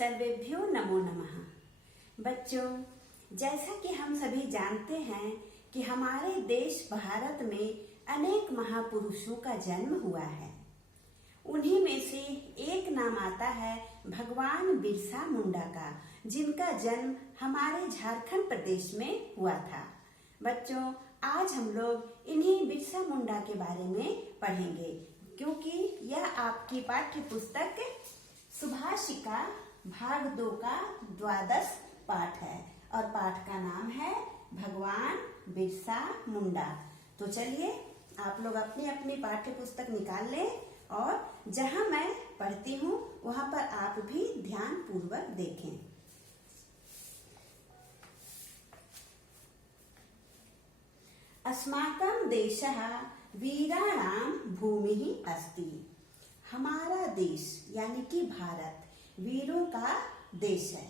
सर्वेभ्यो नमो नमः। बच्चों, जैसा कि हम सभी जानते हैं कि हमारे देश भारत में अनेक महापुरुषों का जन्म हुआ है। उन्हीं में से एक नाम आता है भगवान बिरसा मुंडा का, जिनका जन्म हमारे झारखंड प्रदेश में हुआ था। बच्चों, आज हम लोग इन्हीं बिरसा मुंडा के बारे में पढ़ेंगे, क्योंकि यह आपकी पाठ्य पुस्तक सुभाषिका भाग 2 का 12वां पाठ है और पाठ का नाम है भगवान बिरसा मुंडा। तो चलिए आप लोग अपनी अपनी पाठ्य पुस्तक निकाल लें और जहां मैं पढ़ती हूँ वहां पर आप भी ध्यान पूर्वक देखें। अस्माकं देशः वीराणां भूमिः अस्ति। हमारा देश यानी कि भारत वीरों का देश है।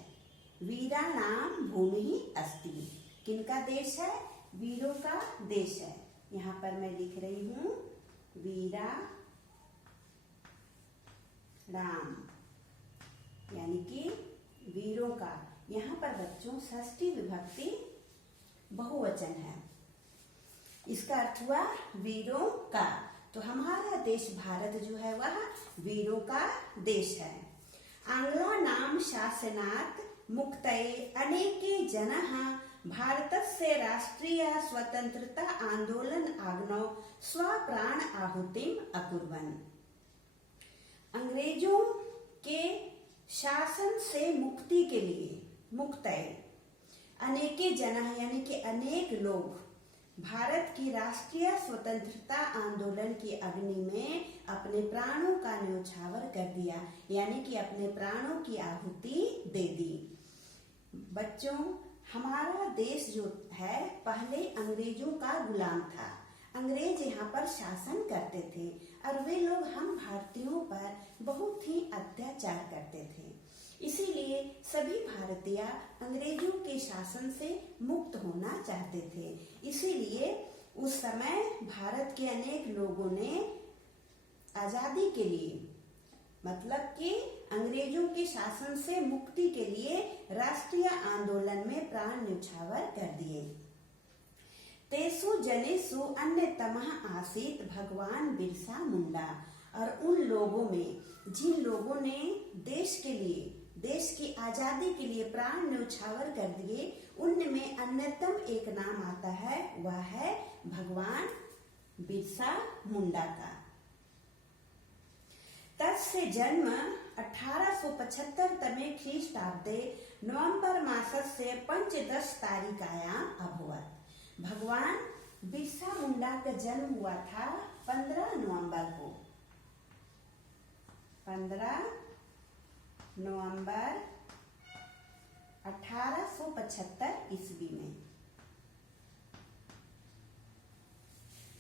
वीराणां भूमिः अस्ति। किनका देश है? वीरों का देश है। यहाँ पर मैं लिख रही हूँ वीरा राम यानी कि वीरों का। यहाँ पर बच्चों षष्ठी विभक्ति बहुवचन है। इसका अर्थ हुआ वीरों का। तो हमारा देश भारत जो है वह वीरों का देश है। आंग्लानां शासनात् मुक्तये अनेके जनाः भारतस्य राष्ट्रीय स्वतंत्रता आंदोलन आग्नौ स्वप्राण आहुतिम् अकुर्वन्। अंग्रेजों के शासन से मुक्ति के लिए मुक्तये अनेके जनाः यानी कि अनेक लोग भारत की राष्ट्रीय स्वतंत्रता आंदोलन की अग्नि में अपने प्राणों का न्योछावर कर दिया, यानी कि अपने प्राणों की आहुति दे दी। बच्चों, हमारा देश जो है पहले अंग्रेजों का गुलाम था। अंग्रेज यहाँ पर शासन करते थे और वे लोग हम भारतीयों पर बहुत ही अत्याचार करते थे। इसीलिए सभी भारतीय अंग्रेजों के शासन से मुक्त होना चाहते थे। इसीलिए उस समय भारत के अनेक लोगों ने आजादी के लिए, मतलब कि अंग्रेजों के शासन से मुक्ति के लिए राष्ट्रीय आंदोलन में प्राण न्योछावर कर दिए। तेसु जनेषु अन्यतमः आसीत् भगवान बिरसा मुंडा। और उन लोगों में जिन लोगों ने देश के लिए, देश की आजादी के लिए प्राण न्योछावर कर दिए, उनमें अन्यतम एक नाम आता है, वह है भगवान बिरसा मुंडा का। तस्य जन्म 1875 तमे ख्रीष्टाब्दे नवंबर मासस्य 15 तारिकायाम् अभवत्। भगवान बिरसा मुंडा का जन्म हुआ था 15 नवंबर को। 15 नवंबर 1875 ईस्वी में।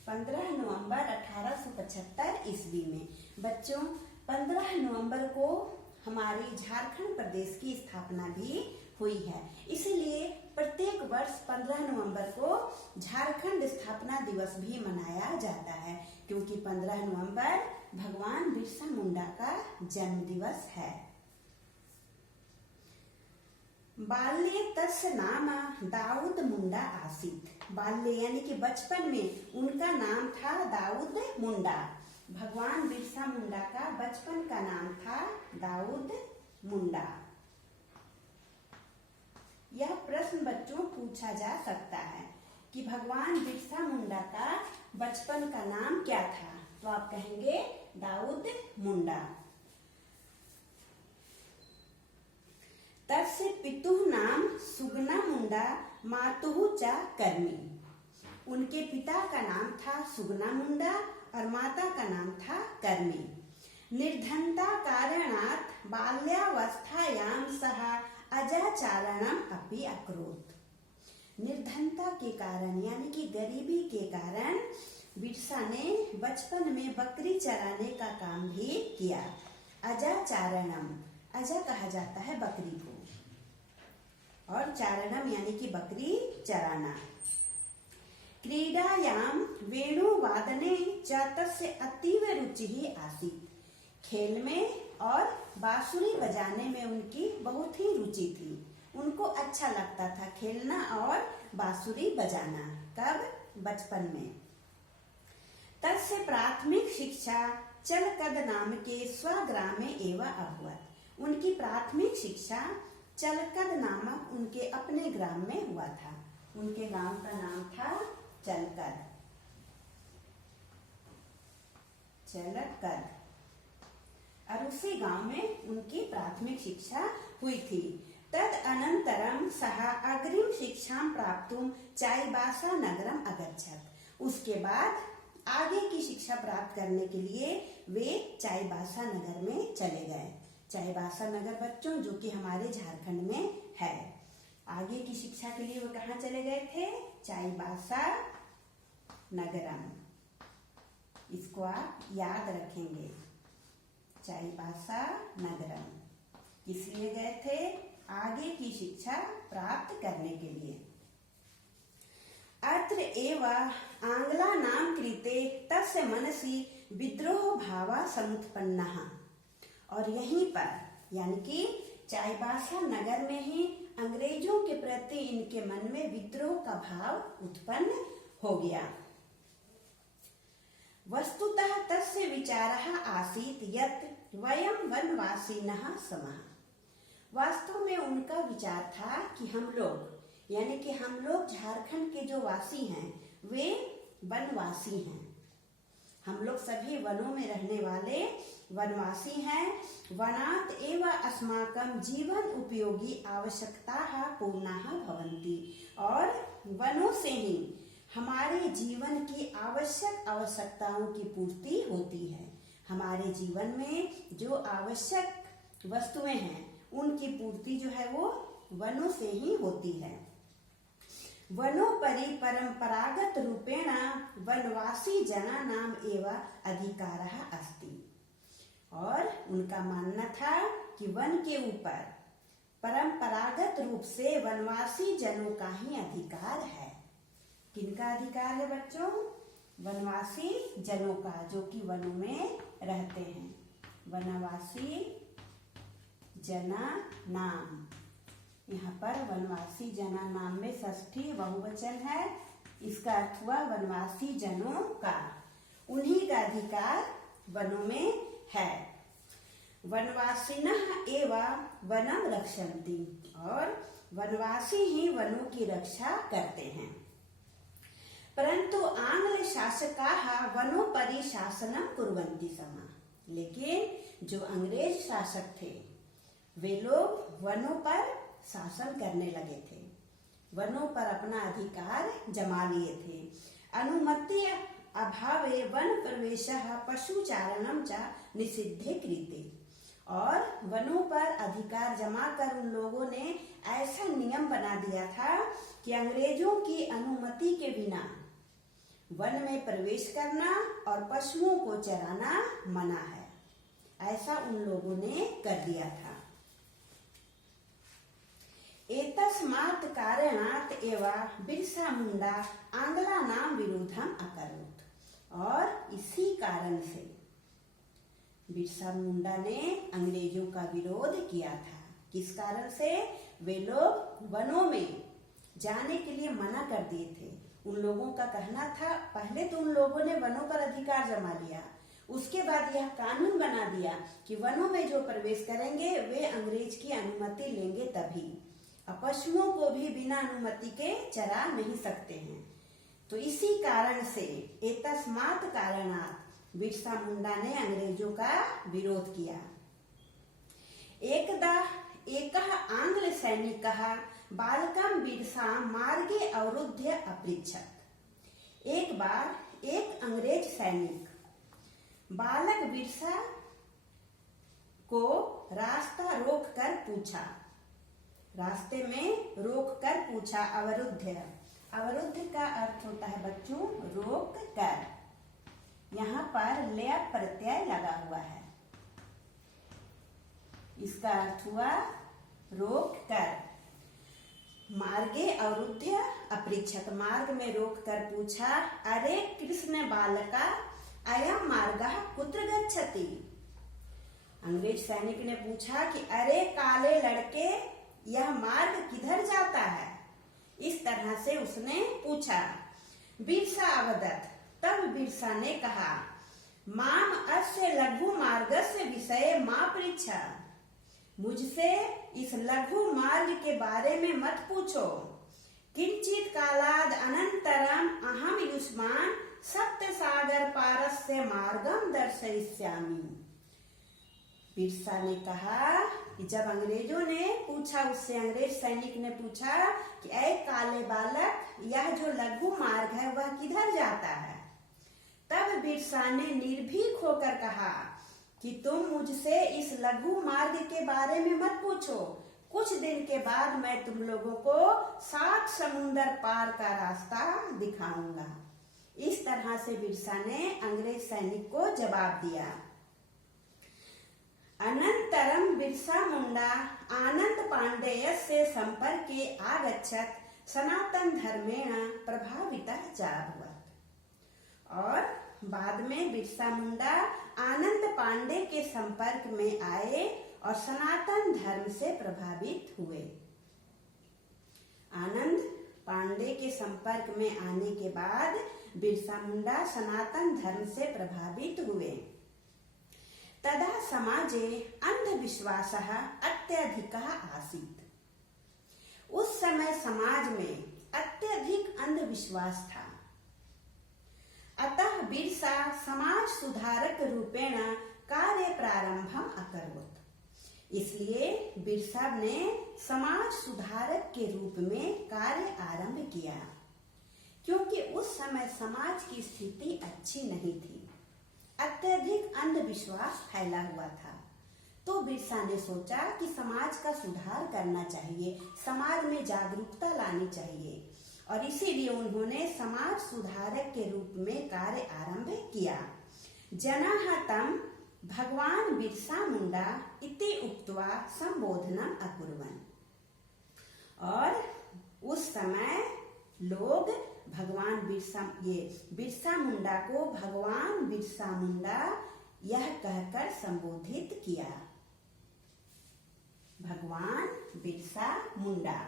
15 नवंबर 1875 ईस्वी में। बच्चों, 15 नवंबर को हमारी झारखंड प्रदेश की स्थापना भी हुई है। इसीलिए प्रत्येक वर्ष 15 नवंबर को झारखंड स्थापना दिवस भी मनाया जाता है, क्योंकि 15 नवंबर भगवान बिरसा मुंडा का जन्म दिवस है। बाल्ये तस्य नाम दाऊद मुंडा आसीत्। बाल्य यानी कि बचपन में उनका नाम था दाऊद मुंडा। भगवान बिरसा मुंडा का बचपन का नाम था दाऊद मुंडा। यह प्रश्न बच्चों पूछा जा सकता है कि भगवान बिरसा मुंडा का बचपन का नाम क्या था? तो आप कहेंगे दाऊद मुंडा। तस्य पितुः नाम सुगना मुंडा मातुः च कर्मी। उनके पिता का नाम था सुगना मुंडा और माता का नाम था कर्मी। निर्धनता कारणात् बाल्यावस्थायां सः अजाचारणम् अपि अकरोत्। निर्धनता के कारण यानी कि गरीबी के कारण बिरसा ने बचपन में बकरी चराने का काम भी किया। अजाचारणम, अजा कहा जाता है बकरी को, और चारणम यानी कि बकरी चराना। क्रीडायां वेणुवादने च तस्य अतीव रुचिः आसीत्। खेल में और बांसुरी बजाने में उनकी बहुत ही रुचि थी। उनको अच्छा लगता था खेलना और बांसुरी बजाना। कब? बचपन में। तस्य प्राथमिक शिक्षा चलकद नाम के स्वग्रामे एव अभवत्। उनकी प्राथमिक शिक्षा चलकद नामक उनके अपने ग्राम में हुआ था। उनके गांव का नाम था चलकद। और उसी गांव में उनकी प्राथमिक शिक्षा हुई थी। तद अनंतरम सः अग्रिम शिक्षां प्राप्तुं चाईबासा नगरम अगच्छत्। उसके बाद आगे की शिक्षा प्राप्त करने के लिए वे चाईबासा नगर में चले गए। चाईबासा नगर बच्चों जो कि हमारे झारखंड में है। आगे की शिक्षा के लिए वो कहाँ चले गए थे? चाईबासा नगरम। इसको आप याद रखेंगे, चाईबासा नगरम। किस लिए गए थे? आगे की शिक्षा प्राप्त करने के लिए। अत्र एव आंग्लानां कृते तस्य मनसि विद्रोह भावः समुत्पन्नः। और यहीं पर यानी कि चाईबासा नगर में ही अंग्रेजों के प्रति इनके मन में विद्रोह का भाव उत्पन्न हो गया। वस्तुतः तस्य विचारः आसीत् यत् वयं वनवासिनः स्मः। वास्तव में उनका विचार था कि हम लोग यानी कि हम लोग झारखंड के जो वासी हैं वे वनवासी हैं। हम लोग सभी वनों में रहने वाले वनवासी हैं। वनात् एव अस्माकं जीवन उपयोगी आवश्यकताः पूर्णाः भवन्ति। और वनों से ही हमारे जीवन की आवश्यक आवश्यकताओं की पूर्ति होती है। हमारे जीवन में जो आवश्यक वस्तुएं हैं उनकी पूर्ति जो है वो वनों से ही होती है। वनोपरि परंपरागत रूपेण वनवासी जनानाम एव अधिकारः अस्ति। और उनका मानना था कि वन के ऊपर परंपरागत रूप से वनवासी जनों का ही अधिकार है। किनका अधिकार है बच्चों? वनवासी जनों का, जो कि वनों में रहते हैं। वनवासी जना नाम। यहाँ पर वनवासी जना नाम में षष्ठी बहुवचन है। इसका अर्थ हुआ वनवासी जनों का। उन्हीं का अधिकार वनों में है। वनवासिनः एव वनम रक्षन्ति। और वनवासी ही वनों की रक्षा करते हैं। परंतु आंग्ल शासकाः वनोपरि शासनम कुर्वन्ति स्म। लेकिन जो अंग्रेज शासक थे वे लोग वनों पर शासन करने लगे थे। वनों पर अपना अधिकार जमा लिए थे। अनुमति अभावे वन प्रवेशः पशुचारणम च निषिद्धे कृते। और वनों पर अधिकार जमा कर उन लोगों ने ऐसा नियम बना दिया था कि अंग्रेजों की अनुमति के बिना वन में प्रवेश करना और पशुओं को चराना मना है। ऐसा उन लोगों ने कर दिया था। एतस्मात् कारणात् एव बिरसा मुंडा आंग्लानां विरोधम अकरोत्। और इसी कारण से बिरसा मुंडा ने अंग्रेजों का विरोध किया था। किस कारण से? वे लोग वनों में जाने के लिए मना कर दिए थे। उन लोगों का कहना था, पहले तो उन लोगों ने वनों पर अधिकार जमा लिया, उसके बाद यह कानून बना दिया कि वनों में जो प्रवेश करेंगे वे अंग्रेज की अनुमति लेंगे तभी। पशुओं को भी बिना अनुमति के चरा नहीं सकते हैं। तो इसी कारण से एतस्मात् कारणात् बिरसा मुंडा ने अंग्रेजों का विरोध किया। एकदा एकः आंग्ल सैनिकः बालकं बिरसा मार्गे अवरुद्ध्य अपृच्छत्। एक बार एक अंग्रेज सैनिक बालक बिरसा को रास्ता रोक कर पूछा। रास्ते में रोक कर पूछा। अवरुद्ध। अवरुद्ध का अर्थ होता है बच्चों रोक कर। यहाँ पर लेप प्रत्यय लगा हुआ है। इसका अर्थ हुआ रोक कर। मार्गे अवरुद्ध अपृच्छत्। मार्ग में रोक कर पूछा, अरे कृष्ण बालका अयम मार्गः कुत्र गच्छति। अंग्रेज सैनिक ने पूछा कि अरे काले लड़के, यह मार्ग किधर जाता है? इस तरह से उसने पूछा। बिरसा अवदत्, तब बिरसा ने कहा, माम अस्य लघु मार्गस्य विषय मा पृच्छा। मुझसे इस लघु मार्ग के बारे में मत पूछो। किंचित कालाद अनंतरम अहम युष्मान् सप्त सागर पारस्य मार्गम दर्शयिष्यामि। बिरसा ने कहा कि जब अंग्रेजों ने पूछा, उससे अंग्रेज सैनिक ने पूछा कि ऐ काले बालक, यह जो लघु मार्ग है वह किधर जाता है? तब बिरसा ने निर्भीक होकर कहा कि तुम मुझसे इस लघु मार्ग के बारे में मत पूछो। कुछ दिन के बाद मैं तुम लोगों को 7 समुंदर पार का रास्ता दिखाऊंगा। इस तरह से बिरसा ने अंग्रेज सैनिक को जवाब दिया। अनंतरम बिरसा मुंडा आनंद पांडेयस्य संपर्के आगच्छत् सनातन धर्मेण प्रभावितः जाभवत्। और बाद में बिरसा मुंडा आनंद पांडे के संपर्क में आए और सनातन धर्म से प्रभावित हुए। आनंद पांडे के संपर्क में आने के बाद बिरसा मुंडा सनातन धर्म से प्रभावित हुए। तदा समाजे अंधविश्वासः अत्यधिकः आसीत्। उस समय समाज में अत्यधिक अंधविश्वास था। अतः बिरसा समाज सुधारक रूपेण कार्य प्रारंभम अकरोत्। इसलिए बिरसा ने समाज सुधारक के रूप में कार्य आरंभ किया, क्योंकि उस समय समाज की स्थिति अच्छी नहीं थी। अत्यधिक अंधविश्वास फैला हुआ था। तो बिरसा ने सोचा कि समाज का सुधार करना चाहिए, समाज में जागरूकता लानी चाहिए, और इसीलिए उन्होंने समाज सुधारक के रूप में कार्य आरंभ किया। जनाः तं भगवान बिरसा मुंडा इति उक्त्वा संबोधनम अकुर्वन्। और उस समय लोग भगवान बिरसा मुंडा को भगवान बिरसा मुंडा यह कहकर संबोधित किया। भगवान बिरसा मुंडा।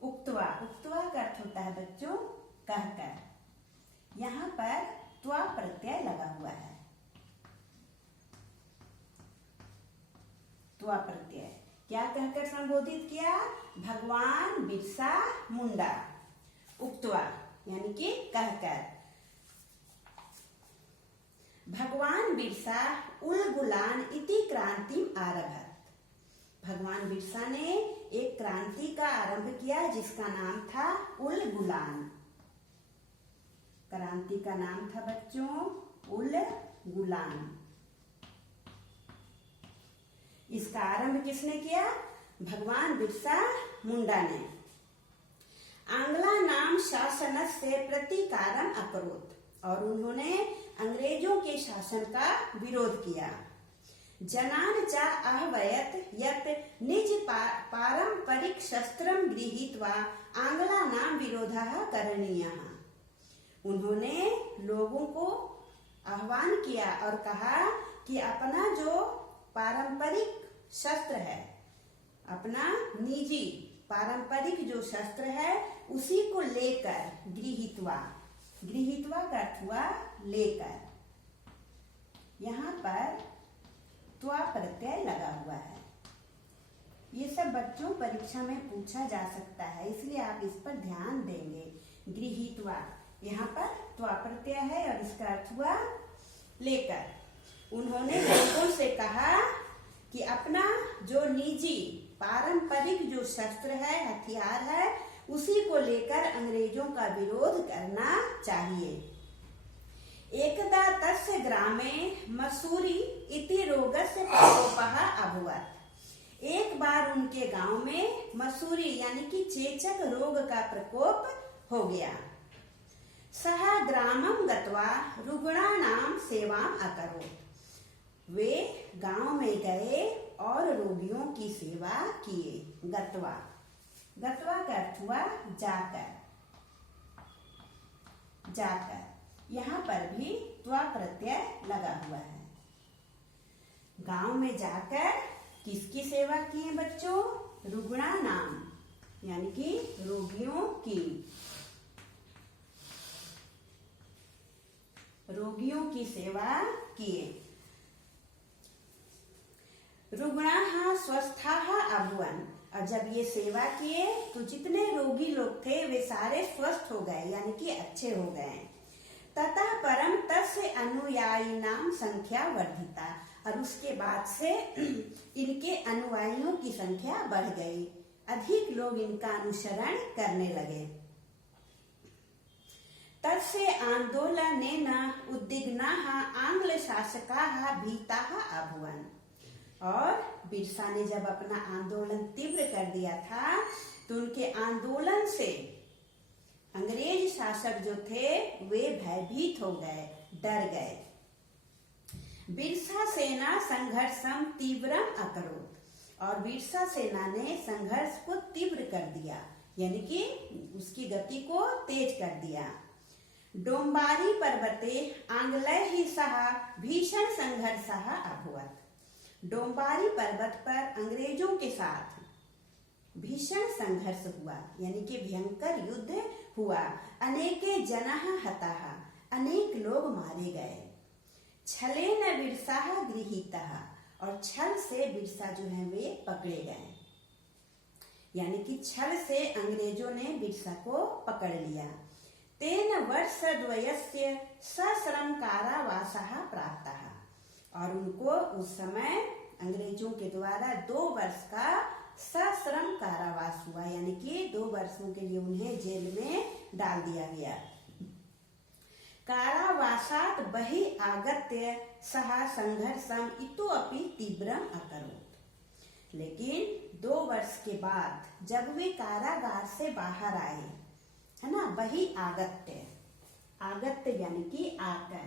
उक्त्वा, उक्त्वा का अर्थ होता है बच्चों कहकर। यहाँ पर त्वा प्रत्यय लगा हुआ है। त्वा प्रत्यय क्या कहकर संबोधित किया? भगवान बिरसा मुंडा। उक्त्वा यानी कि कहकर। भगवान बिरसा उलगुलान इति क्रांति आरभत। भगवान बिरसा ने एक क्रांति का आरंभ किया जिसका नाम था उलगुलान। क्रांति का नाम था बच्चों उलगुलान। इसका आरंभ किसने किया? भगवान बिरसा मुंडा ने। आंग्ला नाम शासनस्य प्रतिकारम अकरोत्। और उन्होंने अंग्रेजों के शासन का विरोध किया। जनान च आहवयत् यत् निज पारंपरिक शस्त्रम गृहीत्वा आंग्लानां विरोधः करणीयः। उन्होंने लोगों को आह्वान किया और कहा कि अपना जो पारंपरिक शस्त्र है, अपना निजी पारंपरिक जो शस्त्र है उसी को लेकर, गृहीत्वा, गृहीत्वा का अर्थ हुआ लेकर। यहाँ पर त्वा प्रत्यय लगा हुआ है। ये सब बच्चों परीक्षा में पूछा जा सकता है, इसलिए आप इस पर ध्यान देंगे। गृहीत्वा, यहाँ पर त्वा प्रत्यय है और इसका अर्थ हुआ लेकर। उन्होंने लोगों से कहा कि अपना जो निजी पारंपरिक जो शस्त्र है, हथियार है, उसी को लेकर अंग्रेजों का विरोध करना चाहिए। एकदा तस्य ग्रामे मसूरी इति रोगस्य प्रकोपः अभवत्। एक बार उनके गांव में मसूरी यानी कि चेचक रोग का प्रकोप हो गया। सः ग्रामं गत्वा रुग्णानां सेवाम् अकरोत्। वे गांव में गए और रोगियों की सेवा किए। गत्वा, गत्वा का अर्थ हुआ जाकर, जाकर। यहाँ पर भी त्वा प्रत्यय लगा हुआ है। गांव में जाकर किसकी सेवा की है बच्चों? रुग्णा नाम यानी कि रोगियों की सेवा किए। रुग्णाः स्वस्थाः अभूवन्। और जब ये सेवा किए तो जितने रोगी लोग थे वे सारे स्वस्थ हो गए यानी कि अच्छे हो गए। ततः परम तस्य अनुयायिनां संख्या वर्धिता। और उसके बाद से इनके अनुयायियों की संख्या बढ़ गई, अधिक लोग इनका अनुसरण करने लगे। तस्य आंदोलनेन उद्विग्नाः आंग्ल शासकाः भीताः अभूवन्। और बिरसा ने जब अपना आंदोलन तीव्र कर दिया था तो उनके आंदोलन से अंग्रेज शासक जो थे वे भयभीत हो गए, डर गए। बिरसा सेना संघर्षम तीव्रम अकरोत्। और बिरसा सेना ने संघर्ष को तीव्र कर दिया यानी कि उसकी गति को तेज कर दिया। डोम्बारी पर्वते आंग्लैः सह भीषण संघर्षः अभवत्। डोम्बारी पर्वत पर अंग्रेजों के साथ भीषण संघर्ष हुआ यानी कि भयंकर युद्ध हुआ। अनेके जनाः हताः। अनेक लोग मारे गए। छलेन बिरसाः गृहीतः। और छल से बिरसा जो है वे पकड़े गए यानी कि छल से अंग्रेजों ने बिरसा को पकड़ लिया। तेन वर्षद्वयस्य सश्रम कारावासः प्राप्तः। और उनको उस समय अंग्रेजों के द्वारा 2 वर्ष का सश्रम कारावास हुआ यानी कि 2 वर्षों के लिए उन्हें जेल में डाल दिया गया। कारावासात् बहिः आगत्य सः संघर्षम् इतोपि तीव्रम् अकरोत्। लेकिन 2 वर्ष के बाद जब वे कारागार से बाहर आए, है ना, बहिः आगत्य, आगत्य यानी कि आकर,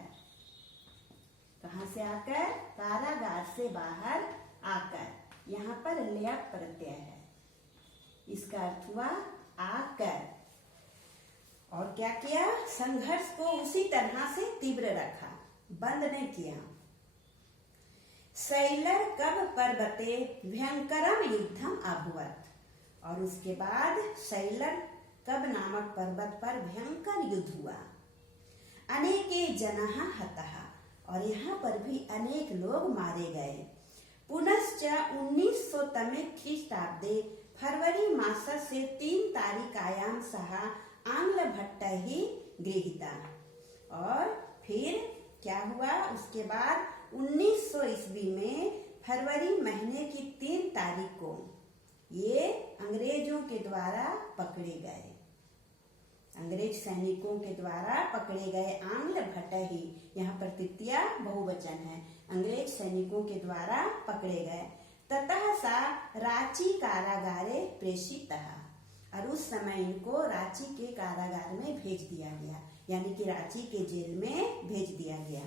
कहाँ से आकर? कारागार से बाहर आकर। यहाँ पर ल्यप प्रत्यय है, इसका अर्थ हुआ आकर। और क्या किया? संघर्ष को उसी तरह से तीव्र रखा, बंद नहीं किया। सैलर कब पर्वते भयंकरम युद्धम अभवत्। और उसके बाद सैलर कब नामक पर्वत पर भयंकर युद्ध हुआ। अनेके जनाः हताः। और यहाँ पर भी अनेक लोग मारे गए। पुनश्च 1900 तमे ख्रीष्टाब्दे फरवरी मासस्य 3 तारिकायां सह आंग्ल भट्टैः गृहीता। और फिर क्या हुआ? उसके बाद 1900 ईस्वी में फरवरी महीने की 3 तारीख को ये अंग्रेजों के द्वारा पकड़े गए। अंग्रेज सैनिकों के द्वारा पकड़े गए आंग्ल भट्टैः, यहाँ पर तृतीया बहुवचन है, अंग्रेज सैनिकों के द्वारा पकड़े गए। ततः सा रांची कारागारे प्रेषितः। और उस समय इनको रांची के कारागार में भेज दिया गया यानी कि रांची के जेल में भेज दिया गया।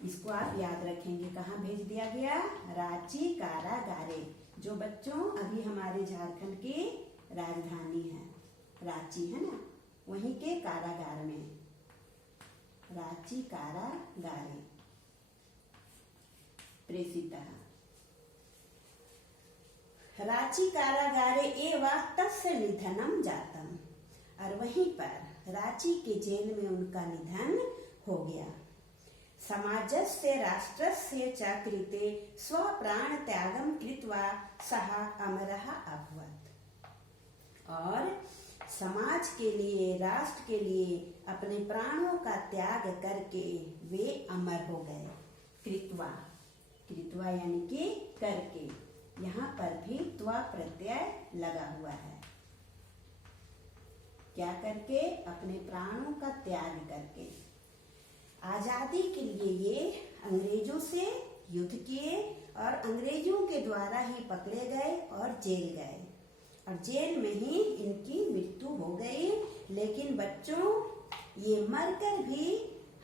इसको आप याद रखेंगे, कहाँ भेज दिया गया? रांची कारागारे, जो बच्चों अभी हमारे झारखंड की राजधानी है रांची, है ना, वहीं के कारागार में, रांची कारागारे प्रेषितः। रांची कारागारे एव तस्य निधनम जातम। और वहीं पर रांची के जेल में उनका निधन हो गया। समाजस्य राष्ट्रस्य च कृते स्वप्राण त्यागम कृत्वा सः अमरः अभवत्। और समाज के लिए, राष्ट्र के लिए अपने प्राणों का त्याग करके वे अमर हो गए। कृत्वा, कृत्वा यानी कि करके, यहाँ पर भी त्वा प्रत्यय लगा हुआ है। क्या करके? अपने प्राणों का त्याग करके। आजादी के लिए ये अंग्रेजों से युद्ध किए और अंग्रेजों के द्वारा ही पकड़े गए और जेल गए। और जेल में ही इनकी मृत्यु हो गई। लेकिन बच्चों, ये मरकर भी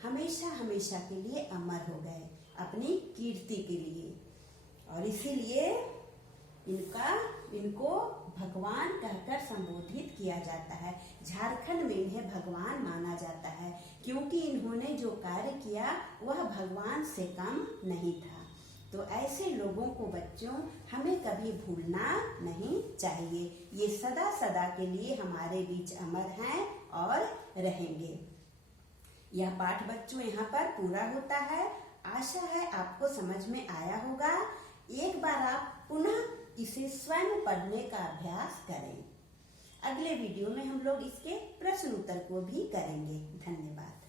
हमेशा हमेशा के लिए अमर हो गए अपनी कीर्ति के लिए। और इसीलिए इनको भगवान कहकर संबोधित किया जाता है। झारखंड में इन्हें भगवान माना जाता है क्योंकि इन्होंने जो कार्य किया वह भगवान से कम नहीं था। तो ऐसे लोगों को बच्चों हमें कभी भूलना नहीं चाहिए। ये सदा सदा के लिए हमारे बीच अमर हैं और रहेंगे। यह पाठ बच्चों यहाँ पर पूरा होता है। आशा है आपको समझ में आया होगा। एक बार आप पुनः इसे स्वयं पढ़ने का अभ्यास करें। अगले वीडियो में हम लोग इसके प्रश्न उत्तर को भी करेंगे। धन्यवाद।